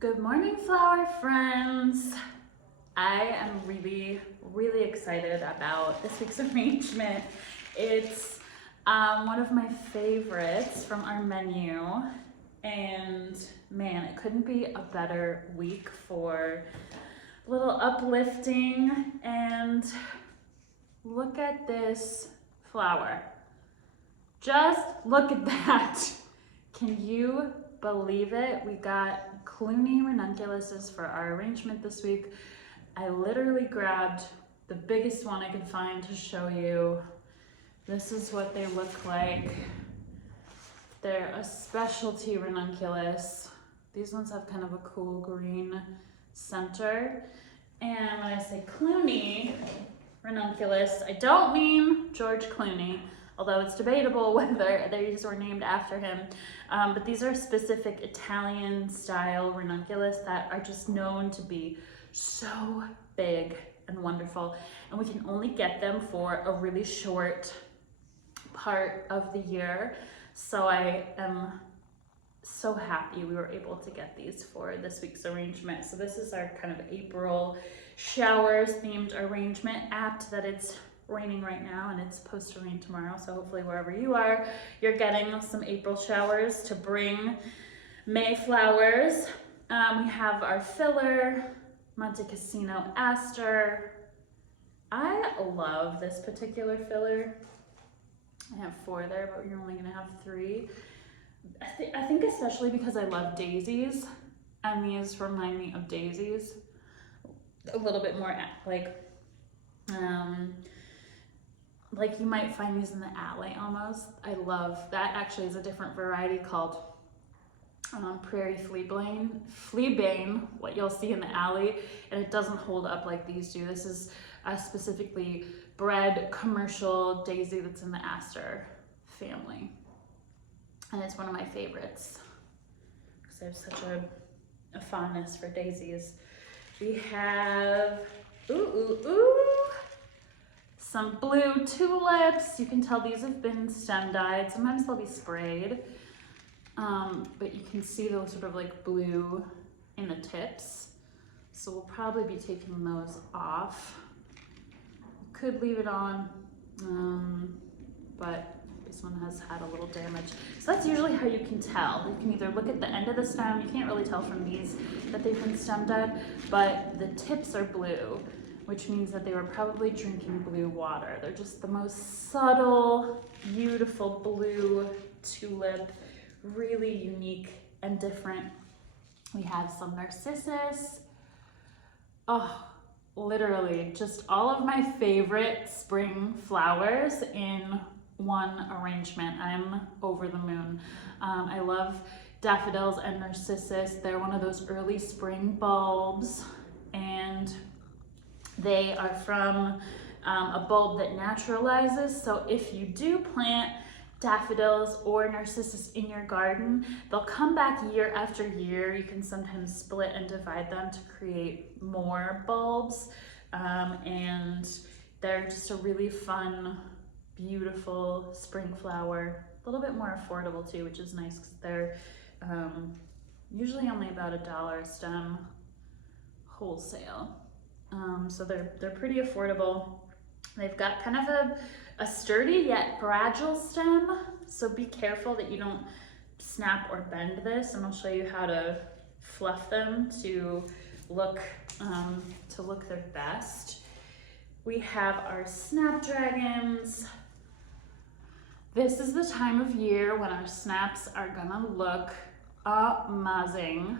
Good morning, flower friends. I am really excited about this week's arrangement. It's one of my favorites from our menu, and man, it couldn't be a better week for a little uplifting. And look at this flower. Just look at that. Can you believe it? We got Clooney ranunculuses for our arrangement this week. I literally grabbed the biggest one I could find to show you. This is what they look like. They're a specialty ranunculus. These ones have kind of a cool green center. And when I say Clooney ranunculus, I don't mean George Clooney, although it's debatable whether these were named after him. But these are specific Italian style ranunculus that are just known to be so big and wonderful. And we can only get them for a really short part of the year. So I am so happy we were able to get these for this week's arrangement. So this is our kind of April showers themed arrangement, apt that it's raining right now and it's supposed to rain tomorrow, so hopefully wherever you are, you're getting some April showers to bring May flowers. We have our filler, Montecasino Aster. I love this particular filler. I have 4 there, but you're only gonna have 3. I think especially because I love daisies, and these remind me of daisies a little bit more, like you might find these in the alley almost. I love that. Actually is a different variety called prairie fleabane, what you'll see in the alley, and it doesn't hold up like these do. This is a specifically bred commercial daisy that's in the Aster family, and it's one of my favorites because I have such a fondness for daisies. We have some blue tulips. You can tell these have been stem dyed. Sometimes they'll be sprayed, but you can see those sort of like blue in the tips. So we'll probably be taking those off. Could leave it on, but this one has had a little damage. So that's usually how you can tell. You can either look at the end of the stem. You can't really tell from these that they've been stem dyed, but the tips are blue, which means that they were probably drinking blue water. They're just the most subtle, beautiful blue tulip, really unique and different. We have some narcissus. Oh, literally just all of my favorite spring flowers in one arrangement. I'm over the moon. I love daffodils and narcissus. They're one of those early spring bulbs, and they are from a bulb that naturalizes. So if you do plant daffodils or narcissus in your garden, they'll come back year after year. You can sometimes split and divide them to create more bulbs. And they're just a really fun, beautiful spring flower. A little bit more affordable too, which is nice because they're usually only about $1 a stem wholesale. So they're pretty affordable. They've got kind of a sturdy yet fragile stem, so be careful that you don't snap or bend this, and I'll show you how to fluff them to look their best. We have our Snapdragons. This is the time of year when our snaps are gonna look amazing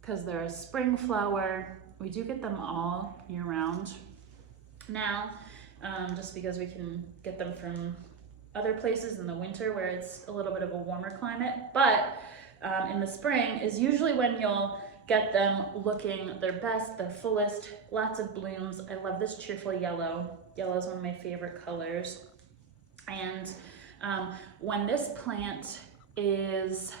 because they're a spring flower. We do get them all year round now, just because we can get them from other places in the winter where it's a little bit of a warmer climate. But in the spring is usually when you'll get them looking their best, their fullest, lots of blooms. I love this cheerful yellow. Yellow is one of my favorite colors. And when this plant is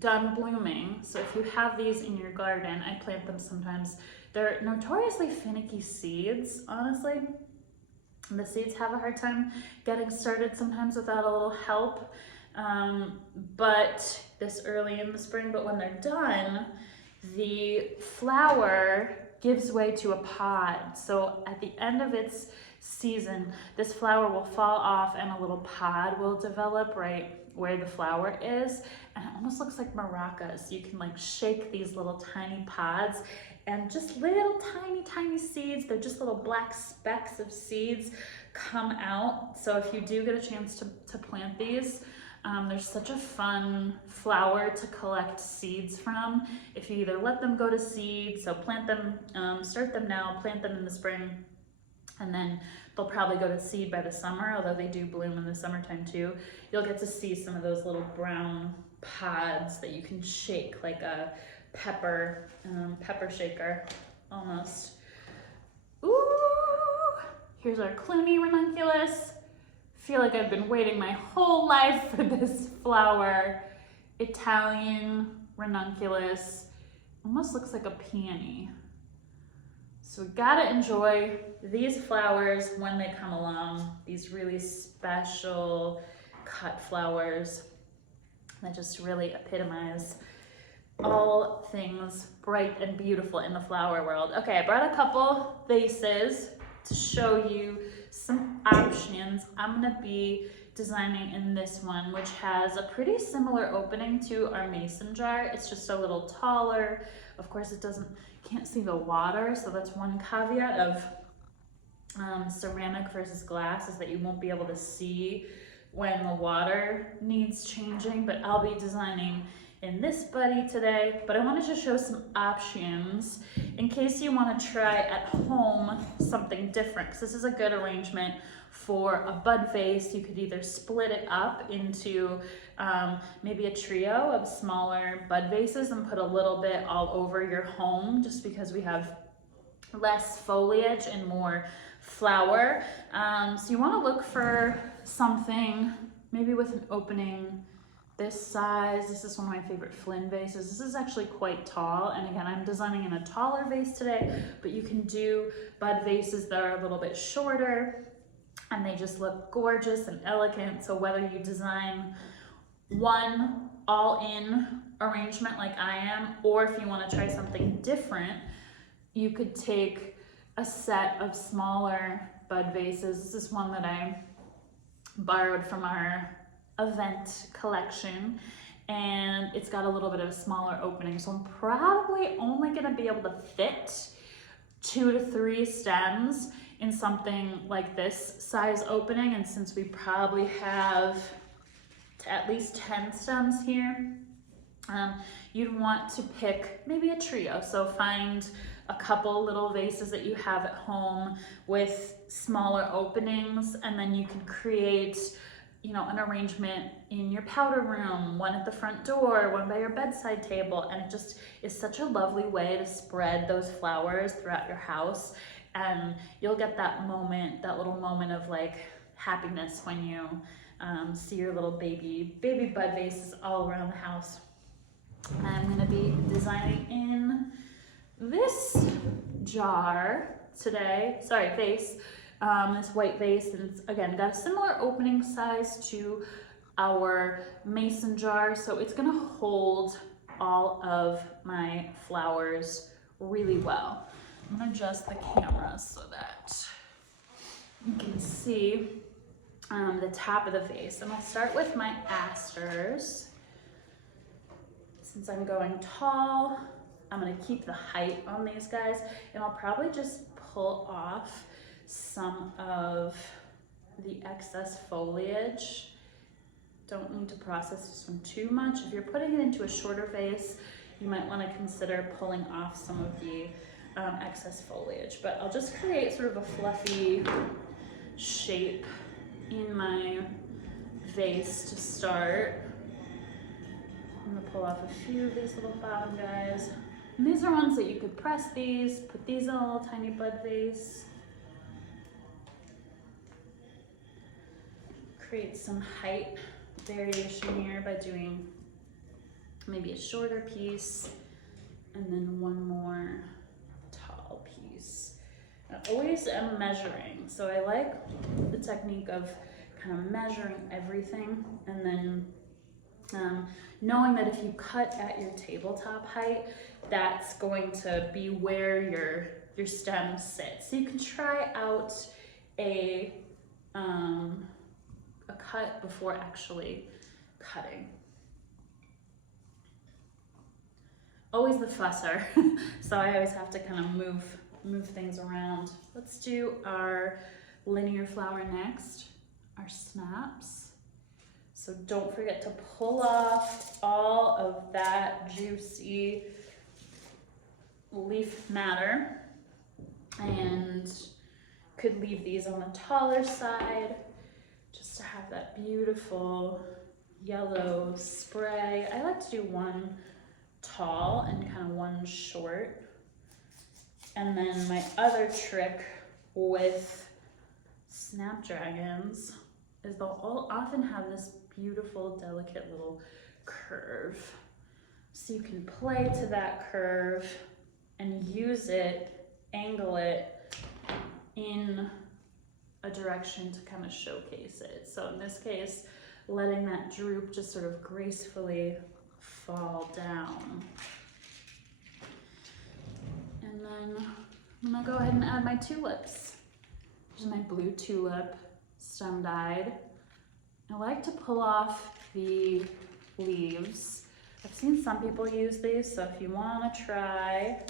done blooming, so if you have these in your garden, I plant them sometimes. They're notoriously finicky seeds, honestly. The seeds have a hard time getting started sometimes without a little help, but this early in the spring. But when they're done, the flower gives way to a pod. So at the end of its season, this flower will fall off and a little pod will develop right where the flower is. And it almost looks like maracas. You can like shake these little tiny pods and just little tiny seeds. They're just little black specks of seeds come out. So if you do get a chance to plant these, there's such a fun flower to collect seeds from. If you either let them go to seed, so plant them, start them now, plant them in the spring, and then they'll probably go to seed by the summer, although they do bloom in the summertime too. You'll get to see some of those little brown pods that you can shake like a pepper shaker almost. Ooh, here's our Clooney ranunculus. Feel like I've been waiting my whole life for this flower. Italian ranunculus. Almost looks like a peony. So we gotta enjoy these flowers when they come along. These really special cut flowers that just really epitomize all things bright and beautiful in the flower world. Okay, I brought a couple vases to show you some options. I'm gonna be designing in this one, which has a pretty similar opening to our mason jar. It's just a little taller. Of course, it can't see the water, so that's one caveat of ceramic versus glass, is that you won't be able to see when the water needs changing, but I'll be designing in this buddy today. But I wanted to show some options in case you want to try at home something different, because this is a good arrangement for a bud vase. You could either split it up into maybe a trio of smaller bud vases and put a little bit all over your home, just because we have less foliage and more flower. So you want to look for something maybe with an opening this size. This is one of my favorite Flynn vases. This is actually quite tall, and again, I'm designing in a taller vase today, but you can do bud vases that are a little bit shorter and they just look gorgeous and elegant. So whether you design one all-in arrangement like I am, or if you want to try something different, you could take a set of smaller bud vases. This is one that I borrowed from our event collection, and it's got a little bit of a smaller opening, so I'm probably only going to be able to fit 2 to 3 stems in something like this size opening. And since we probably have at least 10 stems here, you'd want to pick maybe a trio. So find a couple little vases that you have at home with smaller openings, and then you can create, you know, an arrangement in your powder room, one at the front door, one by your bedside table, and it just is such a lovely way to spread those flowers throughout your house. And you'll get that moment, that little moment of like happiness when you see your little baby bud vases all around the house. I'm gonna be designing in this jar today, vase. This white vase, and it's again got a similar opening size to our mason jar, so it's gonna hold all of my flowers really well. I'm gonna adjust the camera so that you can see the top of the vase, and I'll start with my asters. Since I'm going tall, I'm gonna keep the height on these guys, and I'll probably just pull off some of the excess foliage. Don't need to process this one too much. If you're putting it into a shorter vase, you might want to consider pulling off some of the excess foliage. But I'll just create sort of a fluffy shape in my vase to start. I'm gonna pull off a few of these little bottom guys. And these are ones that you could press these, put these in a little tiny bud vase. Create some height variation here by doing maybe a shorter piece and then one more tall piece. I always am measuring, so I like the technique of kind of measuring everything and then Knowing that if you cut at your tabletop height, that's going to be where your stem sits. So you can try out a cut before actually cutting. Always the fusser, so I always have to kind of move things around. Let's do our linear flower next, our snaps. So don't forget to pull off all of that juicy leaf matter, and could leave these on the taller side just to have that beautiful yellow spray. I like to do one tall and kind of one short. And then my other trick with Snapdragons is they'll all often have this beautiful, delicate little curve. So you can play to that curve and use it, angle it in a direction to kind of showcase it. So in this case, letting that droop just sort of gracefully fall down. And then I'm gonna go ahead and add my tulips. Here's my blue tulip, stem dyed. I like to pull off the leaves. I've seen some people use these, so if you wanna try,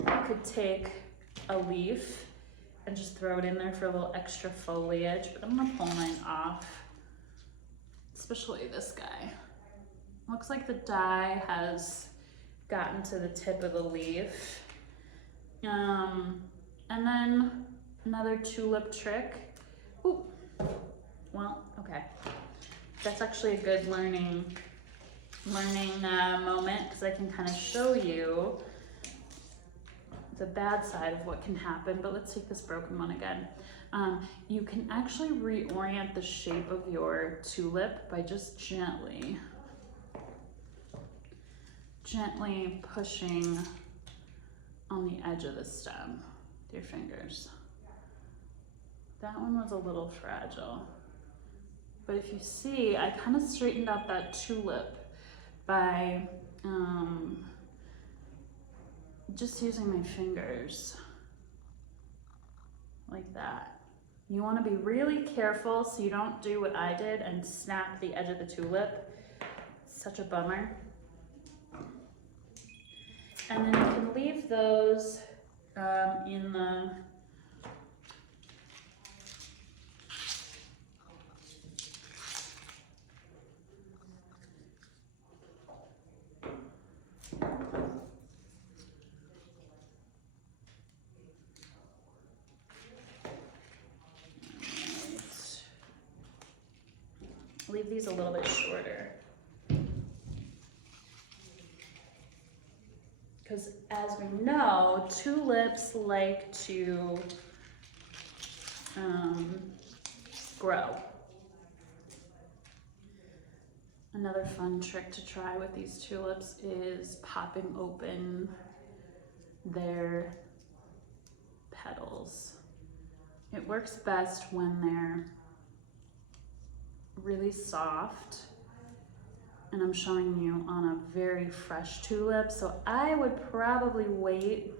you could take a leaf and just throw it in there for a little extra foliage, but I'm gonna pull mine off, especially this guy. Looks like the dye has gotten to the tip of the leaf. And then another tulip trick. Ooh, well, okay. That's actually a good learning moment, because I can kind of show you the bad side of what can happen, but let's take this broken one again. You can actually reorient the shape of your tulip by just gently pushing on the edge of the stem with your fingers. That one was a little fragile. But if you see, I kind of straightened out that tulip by just using my fingers like that. You want to be really careful so you don't do what I did and snap the edge of the tulip. It's such a bummer. And then you can leave those in the leave these a little bit shorter. Because as we know, tulips like to grow. Another fun trick to try with these tulips is popping open their petals. It works best when they're really soft, and I'm showing you on a very fresh tulip, so I would probably wait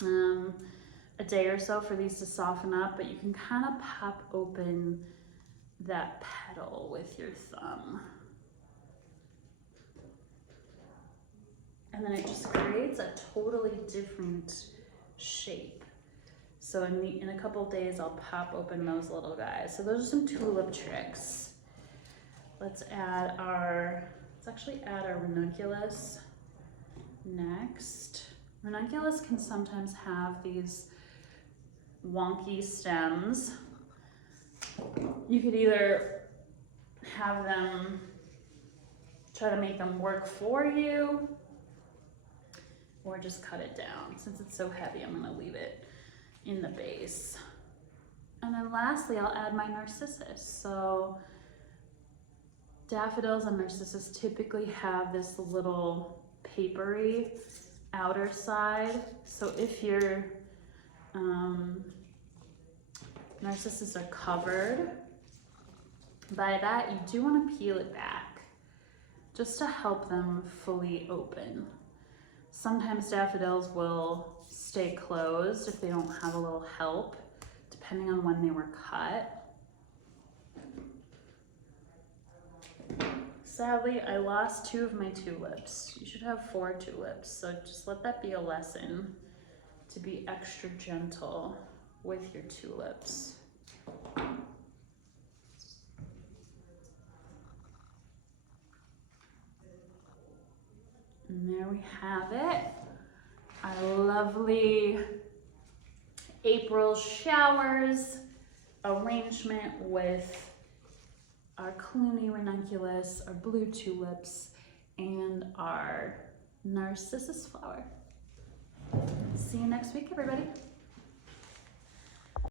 a day or so for these to soften up, but you can kind of pop open that petal with your thumb. And then it just creates a totally different shape. So in a couple days, I'll pop open those little guys. So those are some tulip tricks. Let's actually add our ranunculus next. Ranunculus can sometimes have these wonky stems. You could either have them, try to make them work for you, or just cut it down. Since it's so heavy, I'm gonna leave it in the base. And then lastly, I'll add my narcissus. So daffodils and narcissus typically have this little papery outer side. So if your narcissus are covered by that, you do want to peel it back. just to help them fully open. Sometimes daffodils will stay closed if they don't have a little help, depending on when they were cut. Sadly, I lost 2 of my tulips. You should have 4 tulips, so just let that be a lesson to be extra gentle with your tulips. And there we have it. Our lovely April showers arrangement with our Clooney ranunculus, our blue tulips, and our narcissus flower. See you next week, everybody.